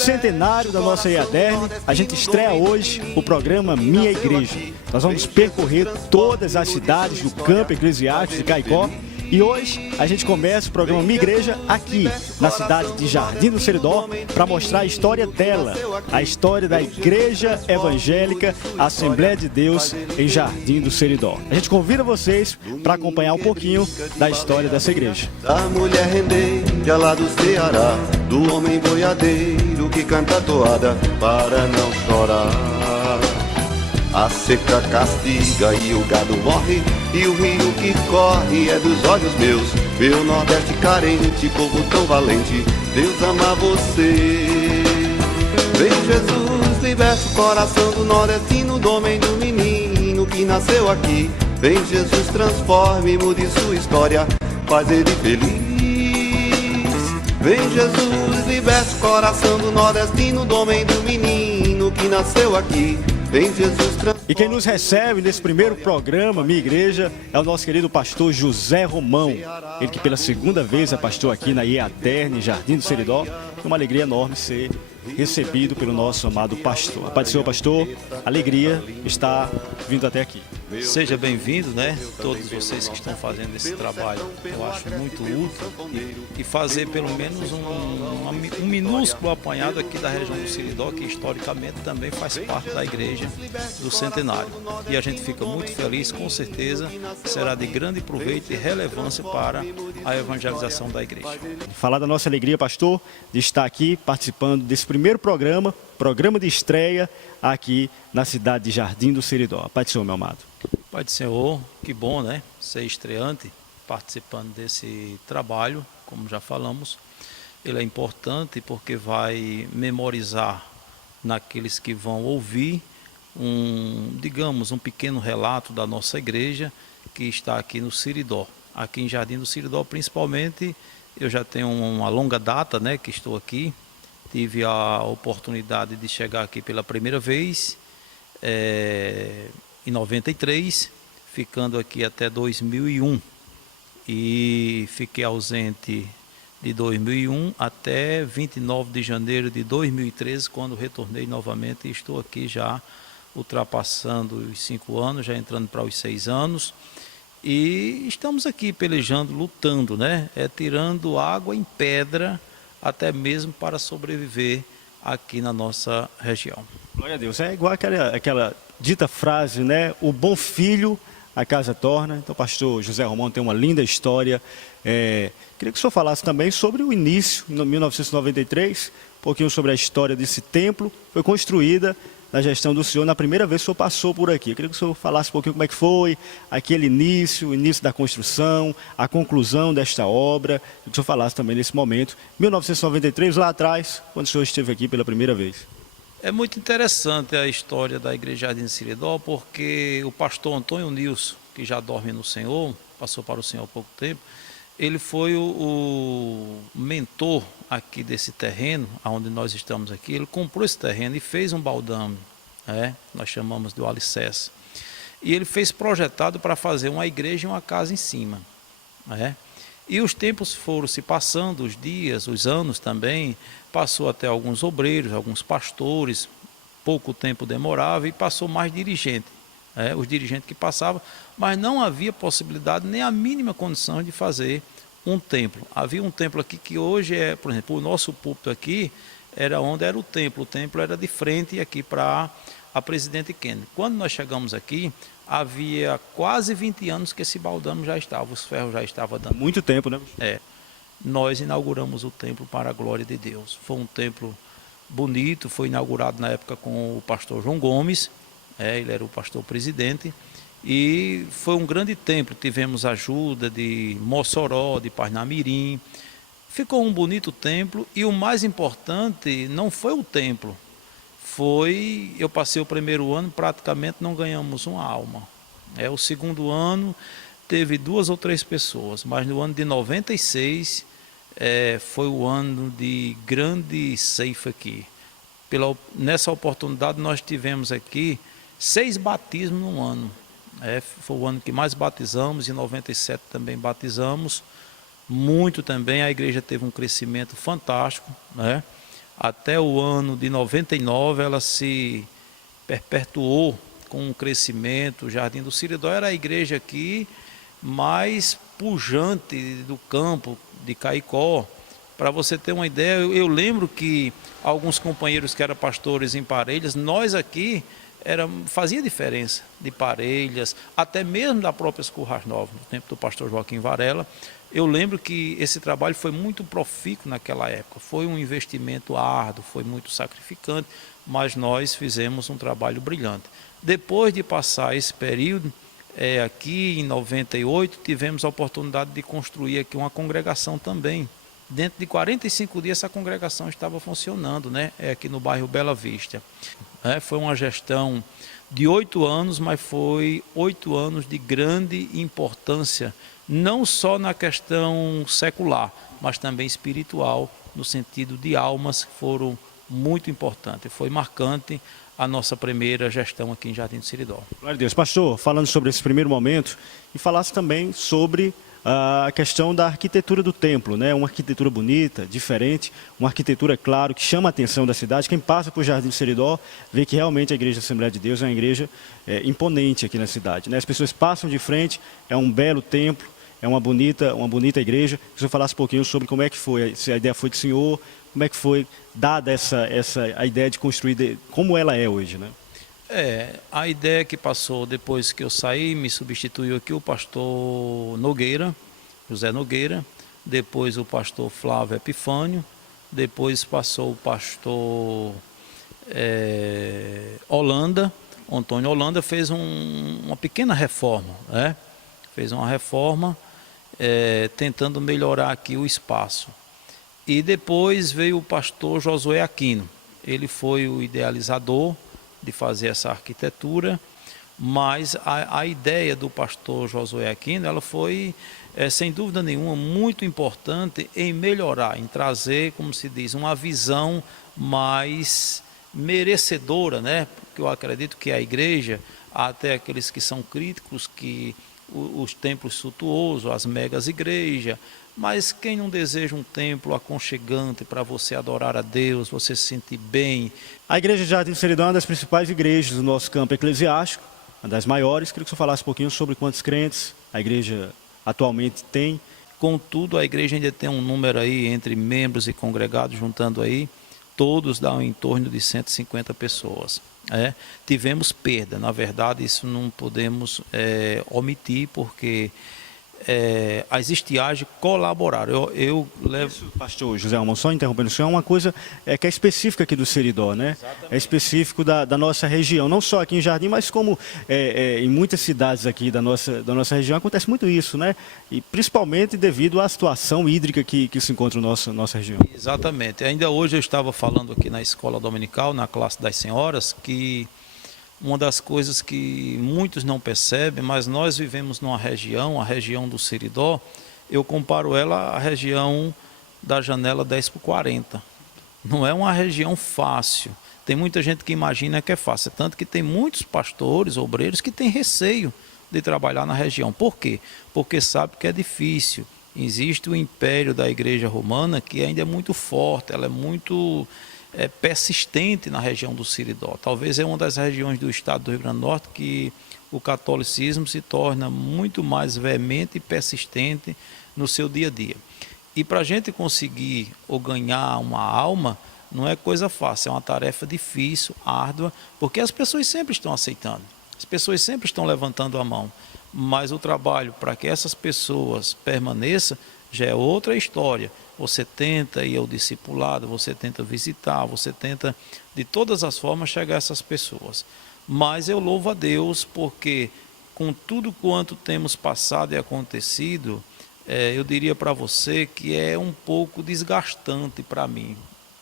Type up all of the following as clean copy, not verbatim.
centenário da nossa EADERN, a gente estreia hoje o programa Minha Igreja. Nós vamos percorrer todas as cidades do campo eclesiástico de Caicó. E hoje a gente começa o programa Minha Igreja aqui, na cidade de Jardim do Seridó, para mostrar a história dela, a história da Igreja Evangélica Assembleia de Deus em Jardim do Seridó. A gente convida vocês para acompanhar um pouquinho da história dessa igreja. Da mulher rendeira lá do Ceará, do homem boiadeiro que canta toada para não chorar. A seca castiga e o gado morre, e o rio que corre é dos olhos meus. Meu Nordeste carente, povo tão valente, Deus ama você. Vem Jesus, liberta o coração do nordestino, do homem do menino que nasceu aqui. Vem Jesus, transforme, mude sua história, faz ele feliz. Vem Jesus, liberta o coração do nordestino, do homem do menino que nasceu aqui. Vem Jesus, e quem nos recebe nesse primeiro programa, Minha Igreja, é o nosso querido pastor José Romão. Ele que pela segunda vez é pastor aqui na EADERN, Jardim do Seridó. É uma alegria enorme ser recebido pelo nosso amado pastor. A paz do Senhor, pastor, alegria estar vindo até aqui. Seja bem-vindo, né? Todos vocês que estão fazendo esse trabalho, eu acho muito útil, e fazer pelo menos um minúsculo apanhado aqui da região do Seridó, que historicamente também faz parte da Igreja do Centenário. E a gente fica muito feliz, com certeza será de grande proveito e relevância para a evangelização da Igreja. Falar da nossa alegria, pastor, de estar aqui participando desse primeiro programa de estreia aqui na cidade de Jardim do Seridó. Pai do Senhor, meu amado. Pai do Senhor, que bom, né? Ser estreante, participando desse trabalho, como já falamos. Ele é importante porque vai memorizar naqueles que vão ouvir digamos, um pequeno relato da nossa igreja que está aqui no Seridó. Aqui em Jardim do Seridó, principalmente, eu já tenho uma longa data, né, que estou aqui. Tive a oportunidade de chegar aqui pela primeira vez, em 93, ficando aqui até 2001. E fiquei ausente de 2001 até 29 de janeiro de 2013, quando retornei novamente e estou aqui já ultrapassando os 5 anos, já entrando para os 6 anos. E estamos aqui pelejando, lutando, né? Tirando água em pedra, até mesmo para sobreviver aqui na nossa região. Glória a Deus. É igual aquela dita frase, né? O bom filho a casa torna. Então, pastor José Romão tem uma linda história. Queria que o senhor falasse também sobre o início, em 1993, um pouquinho sobre a história desse templo. Foi construída na gestão do senhor, na primeira vez que o senhor passou por aqui. Eu queria que o senhor falasse um pouquinho como é que foi aquele início, o início da construção, a conclusão desta obra. Queria que o senhor falasse também nesse momento, 1993, lá atrás, quando o senhor esteve aqui pela primeira vez. É muito interessante a história da Igreja Jardim do Seridó, porque o pastor Antônio Nilson, que já dorme no Senhor, passou para o Senhor há pouco tempo, ele foi o mentor aqui desse terreno, onde nós estamos aqui. Ele comprou esse terreno e fez um baldame, nós chamamos de alicerce. E ele fez projetado para fazer uma igreja e uma casa em cima. E os tempos foram se passando, os dias, os anos também, passou até alguns obreiros, alguns pastores, pouco tempo demorava e passou mais dirigente. Os dirigentes que passavam, mas não havia possibilidade, nem a mínima condição de fazer um templo. Havia um templo aqui que hoje por exemplo, o nosso púlpito aqui era onde era o templo era de frente aqui para a Presidente Kennedy. Quando nós chegamos aqui, havia quase 20 anos que esse baldame já estava, os ferros já estavam dando. Muito tempo, né? Nós inauguramos o templo para a glória de Deus. Foi um templo bonito, foi inaugurado na época com o pastor João Gomes, ele era o pastor presidente, e foi um grande templo. Tivemos ajuda de Mossoró, de Parnamirim. Ficou um bonito templo, e o mais importante não foi o templo, eu passei o primeiro ano, praticamente não ganhamos uma alma. O segundo ano teve 2 ou 3 pessoas, mas no ano de 96 foi o ano de grande ceifa aqui. Nessa oportunidade nós tivemos aqui 6 batismos no ano. Foi o ano que mais batizamos, em 97 também batizamos, muito também. A igreja teve um crescimento fantástico, até o ano de 99 ela se perpetuou com um crescimento. O Jardim do Siridó era a igreja aqui mais pujante do campo de Caicó. Para você ter uma ideia, eu lembro que alguns companheiros que eram pastores em Parelhas, nós aqui fazia diferença de Parelhas, até mesmo da própria Currais Novas, no tempo do pastor Joaquim Varela. Eu lembro que esse trabalho foi muito profícuo naquela época, foi um investimento árduo, foi muito sacrificante, mas nós fizemos um trabalho brilhante. Depois de passar esse período, aqui em 98, tivemos a oportunidade de construir aqui uma congregação também. Dentro de 45 dias essa congregação estava funcionando, né? Aqui no bairro Bela Vista. Foi uma gestão de 8 anos, mas foi 8 anos de grande importância, não só na questão secular, mas também espiritual, no sentido de almas que foram muito importantes. Foi marcante a nossa primeira gestão aqui em Jardim do Siridó. Glória a Deus. Pastor, falando sobre esse primeiro momento, e falasse também sobre a questão da arquitetura do templo, né? Uma arquitetura bonita, diferente, uma arquitetura, claro, que chama a atenção da cidade. Quem passa por Jardim do Seridó vê que realmente a Igreja Assembleia de Deus é uma igreja imponente aqui na cidade, né? As pessoas passam de frente, é um belo templo, é uma bonita igreja. Se o senhor falasse um pouquinho sobre como é que foi, se a ideia foi do senhor, como é que foi dada a ideia de construir, como ela é hoje, né? A ideia que passou depois que eu saí, me substituiu aqui o pastor Nogueira, José Nogueira, depois o pastor Flávio Epifânio, depois passou o pastor Holanda, Antônio Holanda fez uma pequena reforma, né? Fez uma reforma tentando melhorar aqui o espaço. E depois veio o pastor Josué Aquino, ele foi o idealizador de fazer essa arquitetura, mas a ideia do pastor Josué Aquino, ela foi, sem dúvida nenhuma, muito importante em melhorar, em trazer, como se diz, uma visão mais merecedora, né? Porque eu acredito que a igreja, até aqueles que são críticos, que os templos suntuosos, as megas igrejas, mas quem não deseja um templo aconchegante para você adorar a Deus, você se sentir bem? A Igreja de Jardim do Seridó é uma das principais igrejas do nosso campo eclesiástico, uma das maiores. Queria que o senhor falasse um pouquinho sobre quantos crentes a igreja atualmente tem. Contudo, a igreja ainda tem um número aí entre membros e congregados, juntando aí, todos dão em torno de 150 pessoas. Tivemos perda, na verdade isso não podemos omitir, porque as estiagens colaboraram. Eu levo... Isso, pastor José Romão, só interrompendo o senhor, é uma coisa que é específica aqui do Seridó, né? Exatamente. É específico da nossa região, não só aqui em Jardim, mas como em muitas cidades aqui da nossa região acontece muito isso, né? E principalmente devido à situação hídrica que se encontra na nossa região. Exatamente. Ainda hoje eu estava falando aqui na escola dominical, na classe das senhoras, que uma das coisas que muitos não percebem, mas nós vivemos numa região, a região do Seridó, eu comparo ela à região da janela 10/40. Não é uma região fácil. Tem muita gente que imagina que é fácil, tanto que tem muitos pastores, obreiros que têm receio de trabalhar na região. Por quê? Porque sabe que é difícil. Existe o império da Igreja Romana que ainda é muito forte, ela é muito persistente na região do Seridó. Talvez é uma das regiões do estado do Rio Grande do Norte que o catolicismo se torna muito mais veemente e persistente no seu dia a dia. E para a gente conseguir ou ganhar uma alma, não é coisa fácil, é uma tarefa difícil, árdua, porque as pessoas sempre estão aceitando, as pessoas sempre estão levantando a mão, mas o trabalho para que essas pessoas permaneçam já é outra história. Você tenta ir ao discipulado, você tenta visitar, você tenta de todas as formas chegar a essas pessoas. Mas eu louvo a Deus porque com tudo quanto temos passado e acontecido, eu diria para você que é um pouco desgastante para mim.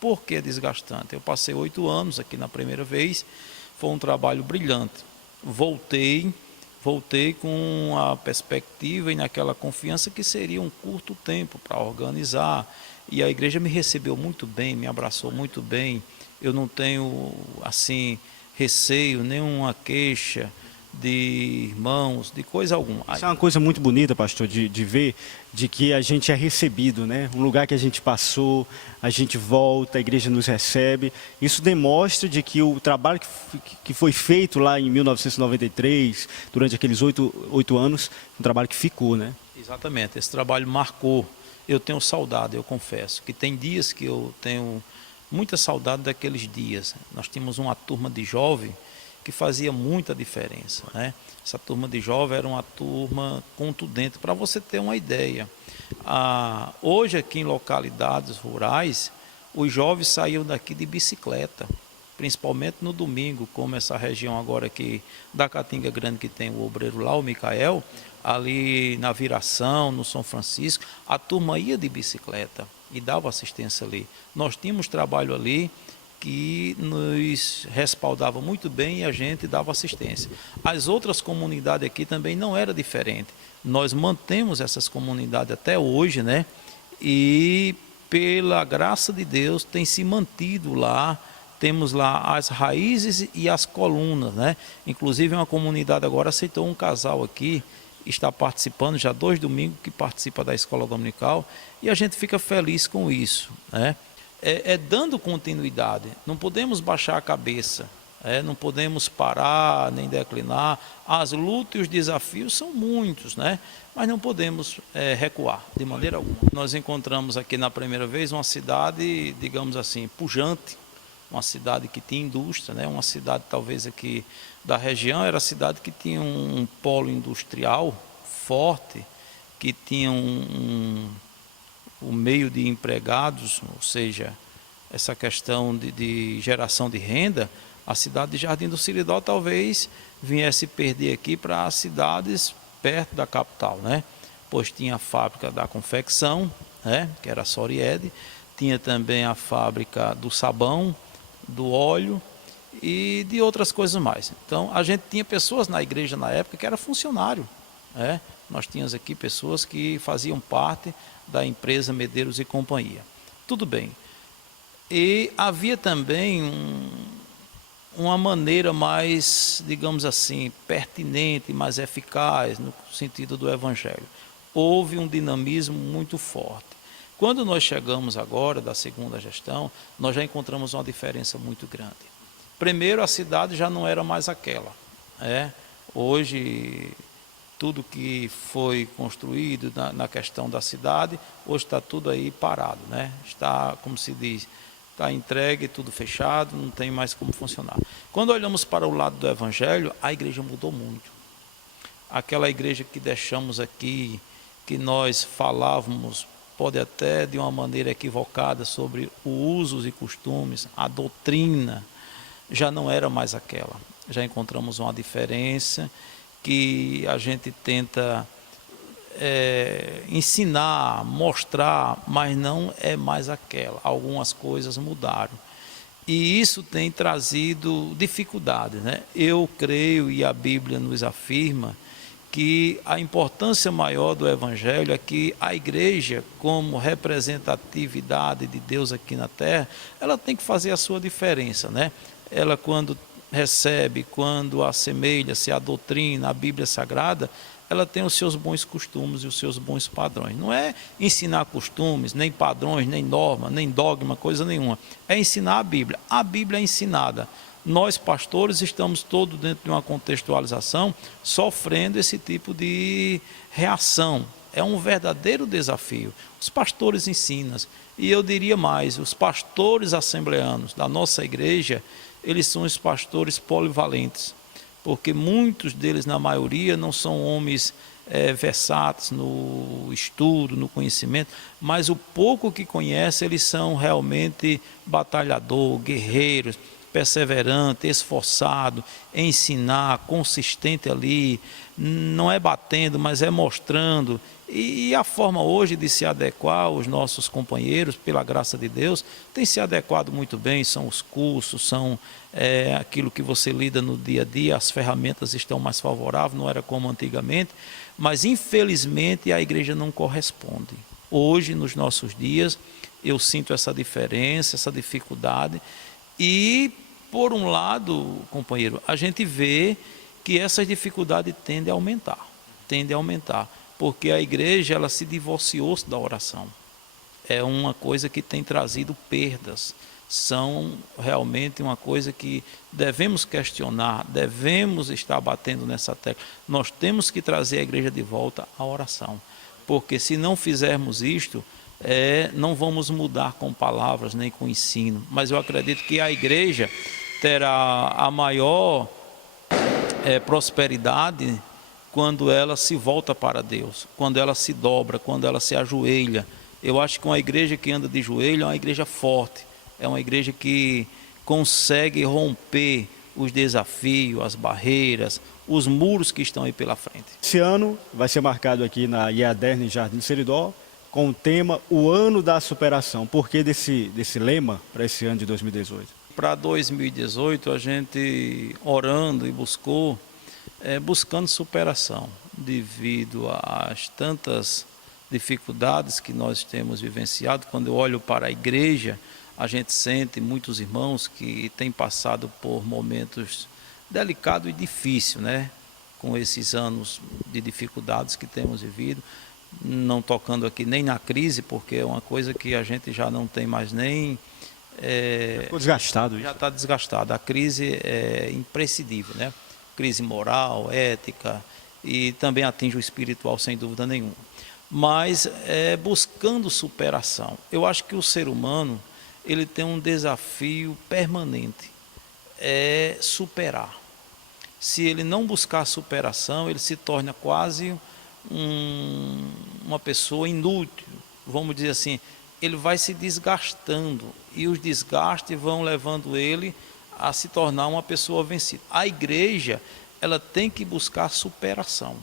Por que desgastante? Eu passei 8 anos aqui na primeira vez, foi um trabalho brilhante. Voltei com a perspectiva e naquela confiança que seria um curto tempo para organizar. E a igreja me recebeu muito bem, me abraçou muito bem. Eu não tenho, assim, receio, nenhuma queixa de irmãos, de coisa alguma. Isso é uma coisa muito bonita, pastor, de ver de que a gente é recebido, né? Um lugar que a gente passou, a gente volta, a igreja nos recebe. Isso demonstra de que o trabalho que foi feito lá em 1993, durante aqueles 8 anos, um trabalho que ficou, né? Exatamente, esse trabalho marcou. Eu tenho saudade, eu confesso, que tem dias que eu tenho muita saudade daqueles dias. Nós tínhamos uma turma de jovem que fazia muita diferença, né? Essa turma de jovem era uma turma contundente. Para você ter uma ideia, hoje aqui em localidades rurais, os jovens saíam daqui de bicicleta, principalmente no domingo, como essa região agora aqui da Caatinga Grande, que tem o obreiro lá, o Micael, ali na Viração, no São Francisco, a turma ia de bicicleta e dava assistência ali. Nós tínhamos trabalho ali que nos respaldava muito bem e a gente dava assistência. As outras comunidades aqui também não era diferente. Nós mantemos essas comunidades até hoje, né? E pela graça de Deus tem se mantido lá. Temos lá as raízes e as colunas, né? Inclusive uma comunidade agora aceitou um casal aqui, está participando, já 2 domingos que participa da escola dominical, e a gente fica feliz com isso, né? Dando continuidade, não podemos baixar a cabeça, não podemos parar nem declinar. As lutas e os desafios são muitos, né? Mas não podemos recuar de maneira alguma. Nós encontramos aqui na primeira vez uma cidade, digamos assim, pujante, uma cidade que tinha indústria, né? Uma cidade talvez aqui da região, era a cidade que tinha um polo industrial forte, que tinha um meio de empregados, ou seja, essa questão de geração de renda. A cidade de Jardim do Siridó talvez viesse perder aqui para as cidades perto da capital, né? Pois tinha a fábrica da confecção, né? Que era a Soriede, tinha também a fábrica do sabão, do óleo e de outras coisas mais. Então a gente tinha pessoas na igreja na época que era funcionário, né? Nós tínhamos aqui pessoas que faziam parte da empresa Medeiros e Companhia. Tudo bem. E havia também uma maneira mais, digamos assim, pertinente, mais eficaz no sentido do Evangelho. Houve um dinamismo muito forte. Quando nós chegamos agora da segunda gestão, nós já encontramos uma diferença muito grande. Primeiro, a cidade já não era mais aquela, né? Hoje, tudo que foi construído na questão da cidade, hoje está tudo aí parado, né? Está, como se diz, está entregue, tudo fechado, não tem mais como funcionar. Quando olhamos para o lado do Evangelho, a igreja mudou muito. Aquela igreja que deixamos aqui, que nós falávamos, pode até de uma maneira equivocada, sobre os usos e costumes, a doutrina, já não era mais aquela. Já encontramos uma diferença que a gente tenta ensinar, mostrar, mas não é mais aquela. Algumas coisas mudaram. E isso tem trazido dificuldades, né? Eu creio, e a Bíblia nos afirma, que a importância maior do Evangelho é que a igreja, como representatividade de Deus aqui na terra, ela tem que fazer a sua diferença, né? Ela, quando recebe, quando assemelha-se à doutrina, à Bíblia Sagrada, ela tem os seus bons costumes e os seus bons padrões. Não é ensinar costumes, nem padrões, nem norma, nem dogma, coisa nenhuma. É ensinar a Bíblia. A Bíblia é ensinada. Nós, pastores, estamos todos dentro de uma contextualização, sofrendo esse tipo de reação. É um verdadeiro desafio. Os pastores ensinam, e eu diria mais, os pastores assembleanos da nossa igreja, eles são os pastores polivalentes, porque muitos deles, na maioria, não são homens versáteis no estudo, no conhecimento, mas o pouco que conhecem, eles são realmente batalhadores, guerreiros, perseverante, esforçado, ensinar, consistente ali, não é batendo, mas é mostrando. E a forma hoje de se adequar aos nossos companheiros, pela graça de Deus, tem se adequado muito bem. São os cursos, são aquilo que você lida no dia a dia, as ferramentas estão mais favoráveis, não era como antigamente, mas infelizmente a igreja não corresponde. Hoje, nos nossos dias, eu sinto essa diferença, essa dificuldade. E, por um lado, companheiro, a gente vê que essas dificuldades tendem a aumentar, porque a igreja ela se divorciou da oração. É uma coisa que tem trazido perdas, são realmente uma coisa que devemos questionar, devemos estar batendo nessa tecla. Nós temos que trazer a igreja de volta à oração, porque se não fizermos isto, não vamos mudar com palavras nem com ensino, mas eu acredito que a igreja terá a maior prosperidade quando ela se volta para Deus, quando ela se dobra, quando ela se ajoelha. Eu acho que uma igreja que anda de joelho é uma igreja forte, é uma igreja que consegue romper os desafios, as barreiras, os muros que estão aí pela frente. Esse ano vai ser marcado aqui na IADERN, em Jardim do Seridó, com o tema O Ano da Superação. Por que desse lema para esse ano de 2018? Para 2018, a gente orando e buscando superação, devido às tantas dificuldades que nós temos vivenciado. Quando eu olho para a igreja, a gente sente muitos irmãos que têm passado por momentos delicados e difíceis, né? Com esses anos de dificuldades que temos vivido, não tocando aqui nem na crise, porque é uma coisa que a gente já não tem mais nem... Ficou desgastado isso. Já está desgastado. A crise é imprescindível, né? Crise moral, ética, e também atinge o espiritual, sem dúvida nenhuma. Mas buscando superação. Eu acho que o ser humano ele tem um desafio permanente, é superar. Se ele não buscar superação, ele se torna quase uma pessoa inútil, vamos dizer assim. Ele vai se desgastando e os desgastes vão levando ele a se tornar uma pessoa vencida. A igreja ela tem que buscar superação,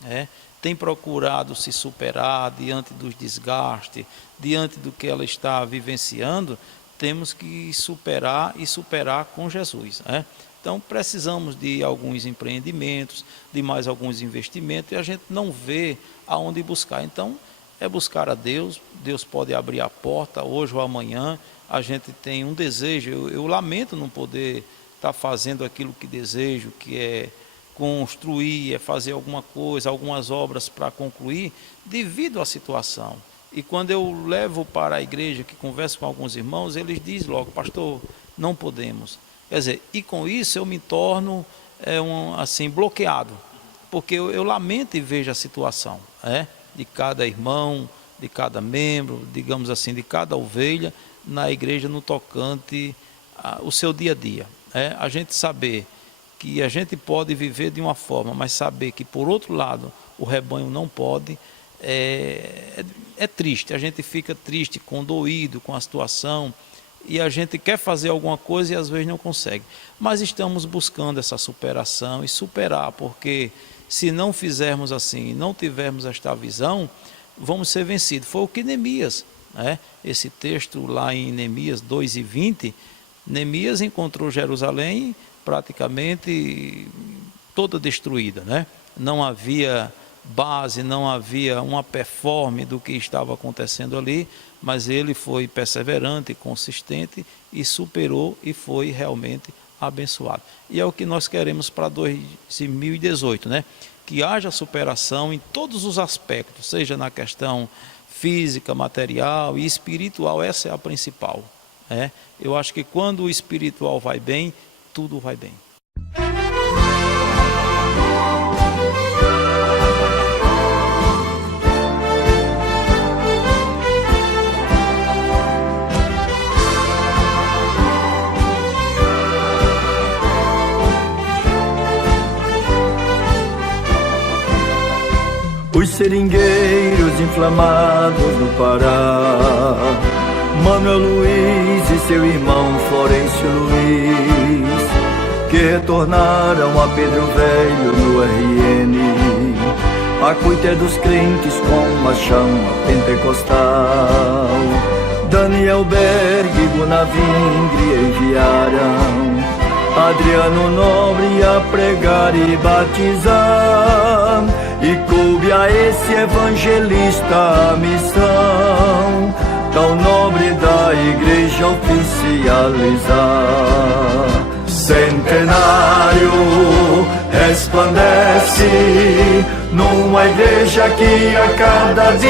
né? Tem procurado se superar diante dos desgastes, diante do que ela está vivenciando. Temos que superar e superar com Jesus, né? Então precisamos de alguns empreendimentos, de mais alguns investimentos, e a gente não vê aonde buscar. Então é buscar a Deus. Deus pode abrir a porta hoje ou amanhã. A gente tem um desejo, eu lamento não poder estar fazendo aquilo que desejo, que é construir, é fazer alguma coisa, algumas obras para concluir, devido à situação. E quando eu levo para a igreja, que converso com alguns irmãos, eles dizem logo: pastor, não podemos. Quer dizer, e com isso eu me torno assim, bloqueado, porque eu lamento e vejo a situação, de cada irmão, de cada membro, digamos assim, de cada ovelha na igreja no tocante ao seu dia a dia. A gente saber que a gente pode viver de uma forma, mas saber que por outro lado o rebanho não pode, é triste. A gente fica triste, condoído com a situação, e a gente quer fazer alguma coisa e às vezes não consegue. Mas estamos buscando essa superação e superar, porque se não fizermos assim, não tivermos esta visão, vamos ser vencidos. Foi o que Neemias, esse texto lá em Neemias 2:20, Neemias encontrou Jerusalém praticamente toda destruída, Não havia base, não havia uma performance do que estava acontecendo ali, mas ele foi perseverante, consistente e superou e foi realmente abençoado. E é o que nós queremos para 2018, Que haja superação em todos os aspectos, seja na questão física, material e espiritual. Essa é a principal. Eu acho que quando o espiritual vai bem, tudo vai bem. Os seringueiros inflamados no Pará, Manuel Luiz e seu irmão Florencio Luiz, que retornaram a Pedro Velho no RN, a cuidar dos crentes com a chama pentecostal. Daniel Berg e Gunavingre enviaram Adriano Nobre a pregar e batizar, e coube a esse evangelista a missão tão nobre da igreja oficializar. Centenário é resplandece numa igreja que a cada dia